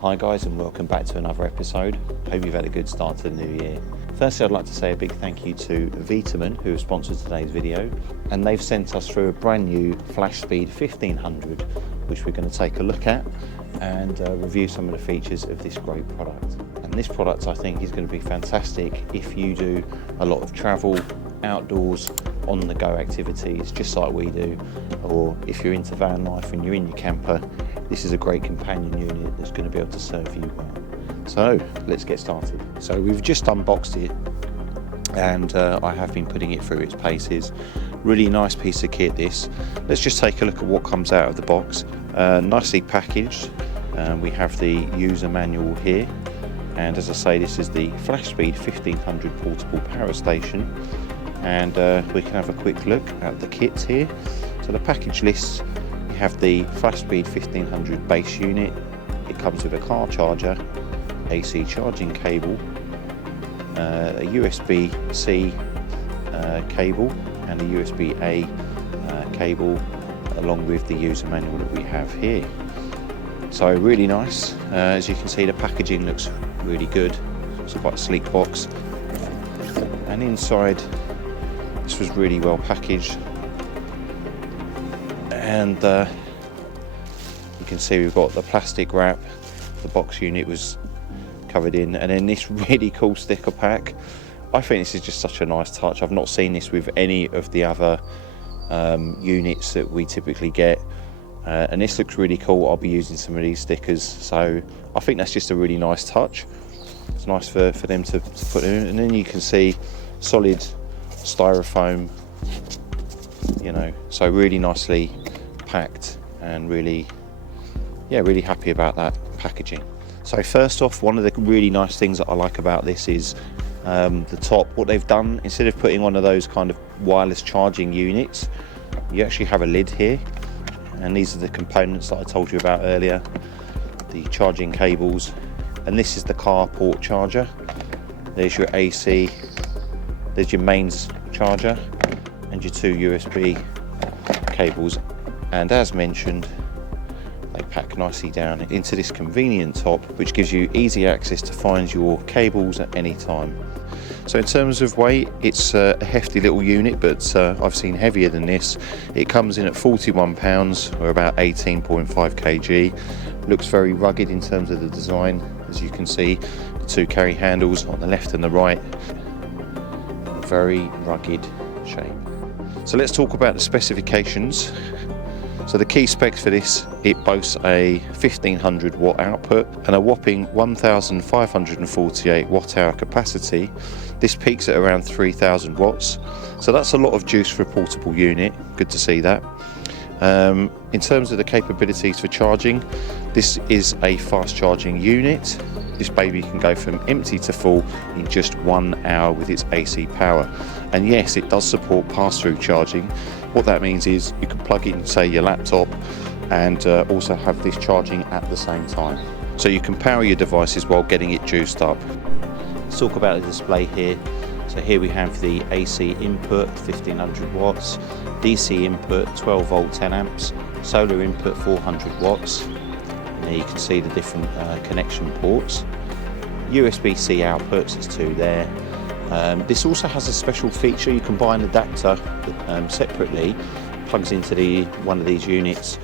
Hi guys, and welcome back to another episode. Hope you've had a good start to the new year. Firstly, I'd like to say a big thank you to Vtoman, who have sponsored today's video, and they've sent us through a brand new Flashspeed 1500, which we're going to take a look at and review some of the features of this great product. And this product, I think, is going to be fantastic if you do a lot of travel, outdoors, on-the-go activities, just like we do, or if you're into van life and you're in your camper, this is a great companion unit that's going to be able to serve you well. So let's get started. So we've just unboxed it, and I have been putting it through its paces. Really nice piece of kit this. Let's just take a look at what comes out of the box. Nicely packaged. We have the user manual here, and as I say, this is the Flashspeed 1500 portable power station, and we can have a quick look at the kits here. So the package lists, you have the Flashspeed 1500 base unit. It comes with a car charger, AC charging cable, a USB-C cable and a USB-A cable, along with the user manual that we have here. So really nice. As you can see, the packaging looks really good. It's quite a sleek box, and inside this was really well packaged, and you can see we've got the plastic wrap. The box unit was covered in, and then this really cool sticker pack. I think this is just such a nice touch. I've not seen this with any of the other units that we typically get, and this looks really cool. I'll be using some of these stickers, so I think that's just a really nice touch. It's nice for them to put in, and then you can see solid styrofoam, you know, so really nicely packed, and really happy about that packaging. So first off, one of the really nice things that I like about this is the top. What they've done, instead of putting one of those kind of wireless charging units, you actually have a lid here, and these are the components that I told you about earlier, the charging cables, and this is the car port charger. There's your AC, there's your mains charger, and your two USB cables, and as mentioned, they pack nicely down into this convenient top, which gives you easy access to find your cables at any time. So in terms of weight, it's a hefty little unit, but I've seen heavier than this. It comes in at 41 pounds, or about 18.5 kg. Looks very rugged in terms of the design. As you can see, the two carry handles on the left and the right. Very rugged shape. So let's talk about the specifications. So the key specs for this, it boasts a 1500 watt output and a whopping 1548 watt hour capacity. This peaks at around 3000 watts. So that's a lot of juice for a portable unit. Good to see that. In terms of the capabilities for charging, this is a fast charging unit. This baby can go from empty to full in just 1 hour with its AC power. And yes, it does support pass-through charging. What that means is you can plug in, say, your laptop, and also have this charging at the same time. So you can power your devices while getting it juiced up. Let's talk about the display here. So here we have the AC input, 1500 watts, DC input, 12 volt, 10 amps, solar input, 400 watts. And there you can see the different connection ports. USB-C outputs, there's two there. This also has a special feature. You can buy an adapter separately, plugs into one of these units,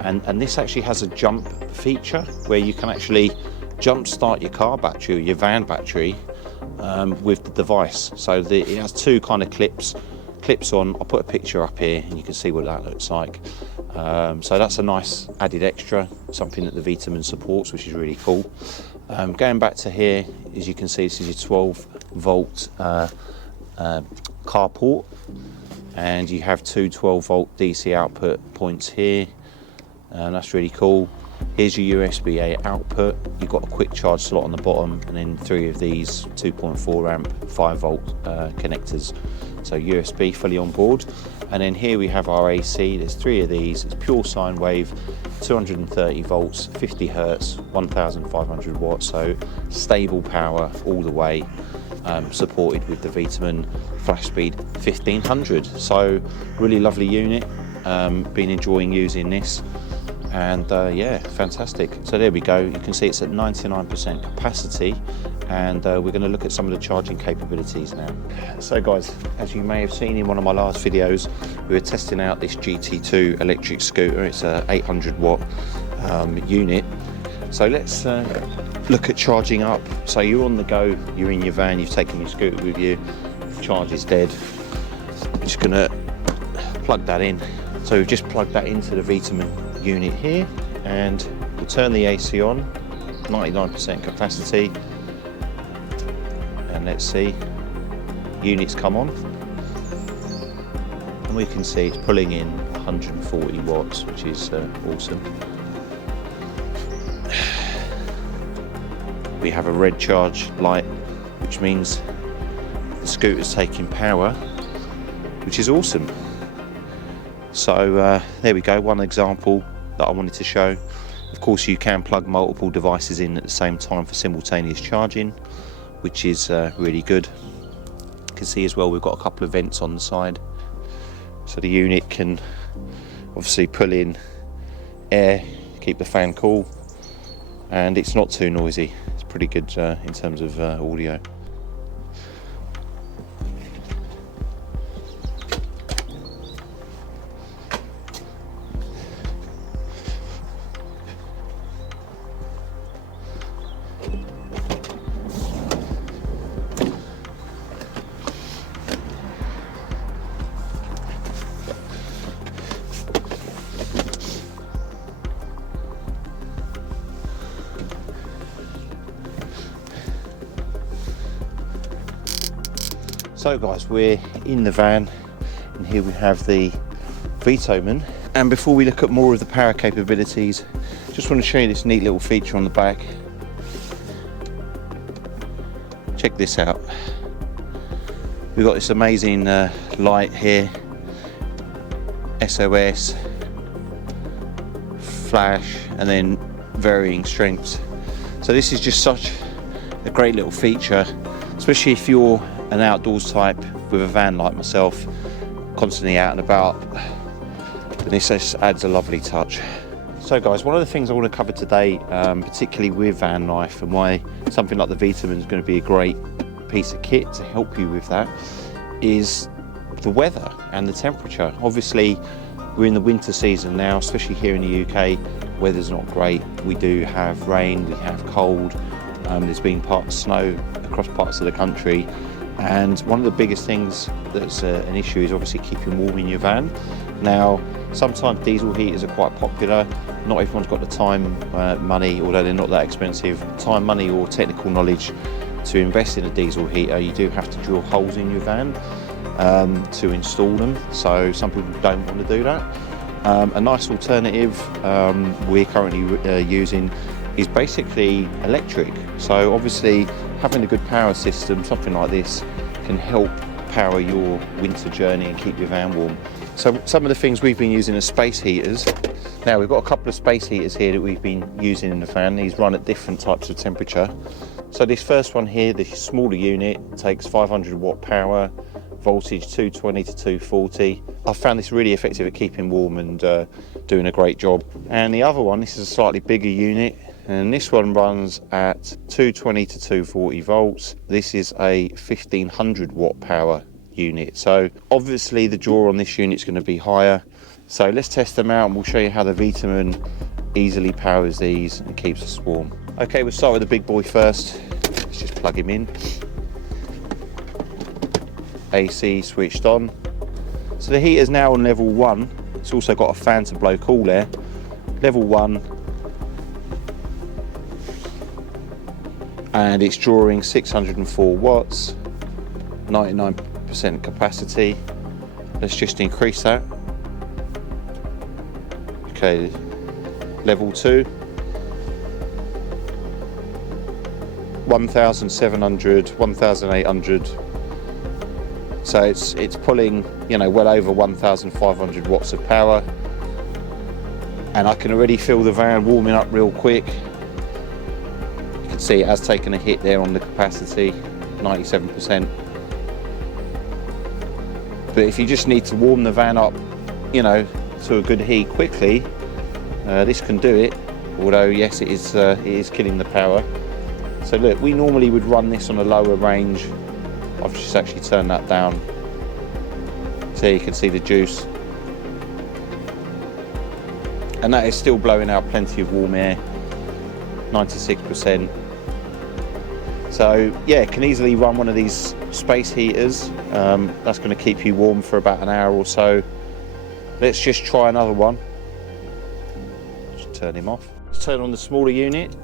and this actually has a jump feature where you can actually jump start your car battery or your van battery with the device. So it has two kind of clips on. I'll put a picture up here and you can see what that looks like. So that's a nice added extra, something that the Vtoman supports, which is really cool. Going back to here, as you can see, this is your 12 volt car port, and you have two 12 volt DC output points here, and that's really cool. Here's your USB-A output. You've got a quick charge slot on the bottom, and then three of these 2.4 amp 5 volt connectors. So USB fully on board. And then here we have our AC. There's three of these. It's pure sine wave, 230 volts, 50 hertz, 1500 watts. So stable power all the way, supported with the Vtoman Flashspeed 1500. So really lovely unit. Been enjoying using this. And yeah, fantastic. So there we go, you can see it's at 99% capacity, and we're going to look at some of the charging capabilities now. So guys, as you may have seen in one of my last videos, we were testing out this GT2 electric scooter. It's a 800 watt unit. So let's look at charging up. So you're on the go, you're in your van, you've taken your scooter with you, the charge is dead. I'm just going to plug that in. So we've just plugged that into the Vtoman unit here, and we'll turn the AC on, 99% capacity, and let's see, units come on, and we can see it's pulling in 140 watts, which is awesome. We have a red charge light, which means the scooter's taking power, which is awesome. So there we go, one example that I wanted to show. Of course, you can plug multiple devices in at the same time for simultaneous charging, which is really good. You can see as well we've got a couple of vents on the side, so the unit can obviously pull in air, keep the fan cool, and it's not too noisy. It's pretty good in terms of audio. So guys, we're in the van, and here we have the Vtoman. And before we look at more of the power capabilities, just want to show you this neat little feature on the back. Check this out. We've got this amazing light here, SOS, flash, and then varying strengths. So this is just such a great little feature, especially if you're an outdoors type with a van like myself, constantly out and about, and this just adds a lovely touch. So guys, one of the things I want to cover today, particularly with van life, and why something like the Vtoman is going to be a great piece of kit to help you with that, is the weather and the temperature. Obviously we're in the winter season now, especially here in the UK. Weather's not great. We do have rain, we have cold, there's been snow across parts of the country. And one of the biggest things that's an issue is obviously keeping warm in your van. Now, sometimes diesel heaters are quite popular. Not everyone's got the time, money, although they're not that expensive, time, money or technical knowledge to invest in a diesel heater. You do have to drill holes in your van to install them. So some people don't want to do that. A nice alternative we're currently using is basically electric. So obviously having a good power system, something like this, can help power your winter journey and keep your van warm. So some of the things we've been using are space heaters. Now we've got a couple of space heaters here that we've been using in the van. These run at different types of temperature. So this first one here, this smaller unit, takes 500 watt power, voltage 220 to 240. I found this really effective at keeping warm and doing a great job. And the other one, this is a slightly bigger unit, and this one runs at 220 to 240 volts. This is a 1500 watt power unit. So obviously the draw on this unit is going to be higher. So let's test them out and we'll show you how the Vtoman easily powers these and keeps us warm. Okay, we'll start with the big boy first. Let's just plug him in. AC switched on. So the heater's now on level 1. It's also got a fan to blow cool air. Level 1. And it's drawing 604 watts, 99% capacity. Let's just increase that. Okay, level 2, 1,700, 1,800. So it's pulling, you know, well over 1,500 watts of power, and I can already feel the van warming up real quick. You can see it has taken a hit there on the capacity, 97%. But if you just need to warm the van up, you know, to a good heat quickly, This can do it, although yes, it is killing the power. So look, we normally would run this on a lower range. I've just actually turned that down, so you can see the juice, and that is still blowing out plenty of warm air, 96%. So yeah, can easily run one of these space heaters. That's going to keep you warm for about an hour or so. Let's just try another one. Just turn him off. Let's turn on the smaller unit.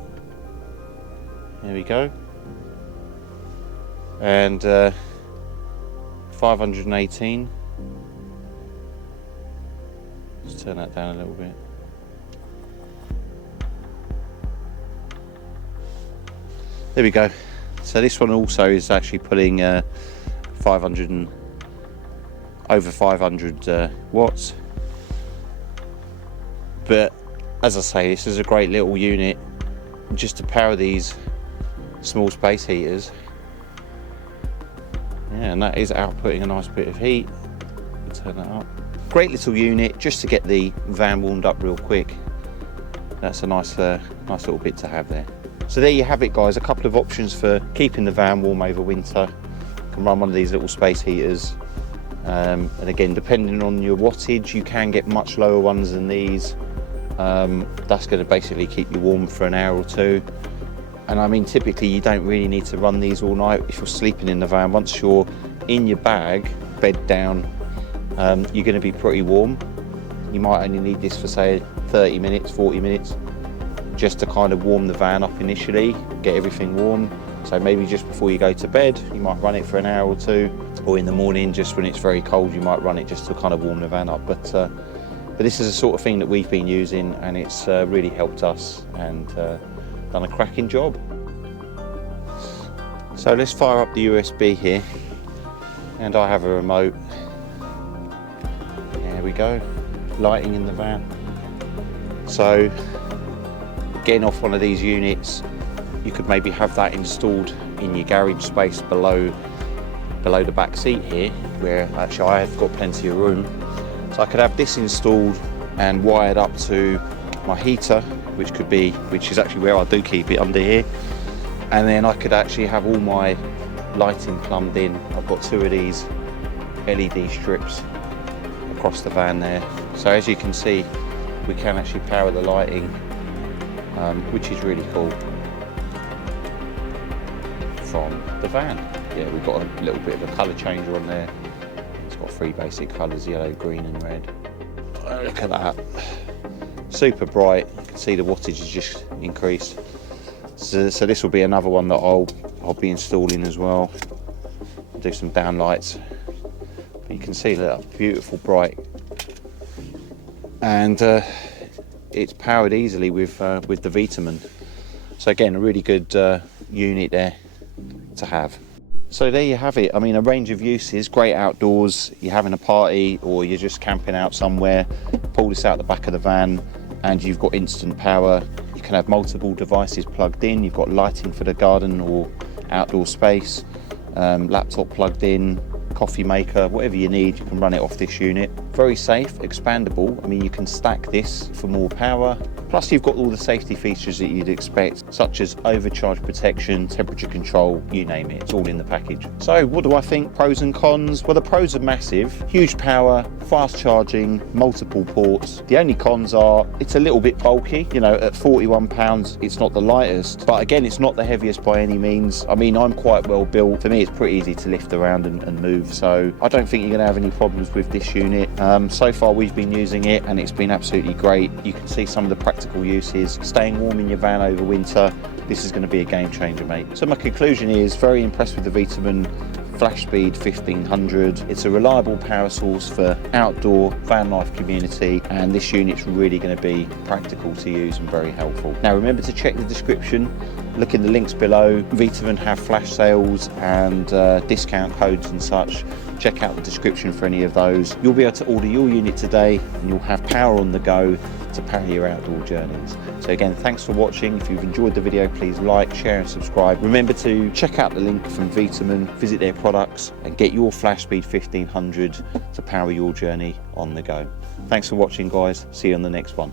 There we go. And 518. Just turn that down a little bit. There we go. So this one also is actually pulling over 500 watts. But as I say, this is a great little unit just to power these small space heaters. Yeah, and that is outputting a nice bit of heat. Turn that up. Great little unit just to get the van warmed up real quick. That's a nice little bit to have there. So there you have it, guys, a couple of options for keeping the van warm over winter. You can run one of these little space heaters, and again, depending on your wattage, you can get much lower ones than these. That's going to basically keep you warm for an hour or two. And I mean, typically you don't really need to run these all night if you're sleeping in the van. Once you're in your bag, bed down, you're going to be pretty warm. You might only need this for say 30 minutes, 40 minutes, just to kind of warm the van up initially, get everything warm. So maybe just before you go to bed, you might run it for an hour or two, or in the morning, just when it's very cold, you might run it just to kind of warm the van up. But this is the sort of thing that we've been using, and it's really helped us and done a cracking job. So let's fire up the USB here, and I have a remote. There we go, lighting in the van. So getting off one of these units, you could maybe have that installed in your garage space below the back seat here, where actually I have got plenty of room. So I could have this installed and wired up to my heater, which is actually where I do keep it, under here. And then I could actually have all my lighting plumbed in. I've got two of these LED strips across the van there. So as you can see, we can actually power the lighting, which is really cool, from the van. Yeah, we've got a little bit of a colour changer on there. It's got three basic colours, yellow, green and red. Oh, look at that. Super bright. You can see the wattage has just increased. So this will be another one that I'll be installing as well. Do some downlights. But you can see that beautiful bright. And it's powered easily with the Vtoman. So again, a really good unit there to have. So there you have it. I mean, a range of uses, great outdoors. You're having a party or you're just camping out somewhere, pull this out the back of the van and you've got instant power. You can have multiple devices plugged in. You've got lighting for the garden or outdoor space, laptop plugged in, coffee maker, whatever you need, you can run it off this unit. Very safe, expandable. I mean, you can stack this for more power. Plus you've got all the safety features that you'd expect, such as overcharge protection, temperature control, you name it, it's all in the package. So what do I think? Pros and cons? Well, the pros are massive. Huge power, fast charging, multiple ports. The only cons are it's a little bit bulky. You know, at 41 pounds, it's not the lightest, but again, it's not the heaviest by any means. I mean, I'm quite well built. For me, it's pretty easy to lift around and move. So I don't think you're gonna have any problems with this unit. So far we've been using it and it's been absolutely great. You can see some of the practical uses. Staying warm in your van over winter, this is going to be a game changer, mate. So my conclusion is very impressed with the Vtoman Flashspeed 1500. It's a reliable power source for outdoor van life community, and this unit's really going to be practical to use and very helpful. Now remember to check the description, look in the links below. Vtoman have flash sales and discount codes and such. Check out the description for any of those. You'll be able to order your unit today and you'll have power on the go to power your outdoor journeys. So again, thanks for watching. If you've enjoyed the video, please like, share and subscribe. Remember to check out the link from Vtoman, visit their products and get your Flashspeed 1500 to power your journey on the go. Thanks for watching, guys. See you on the next one.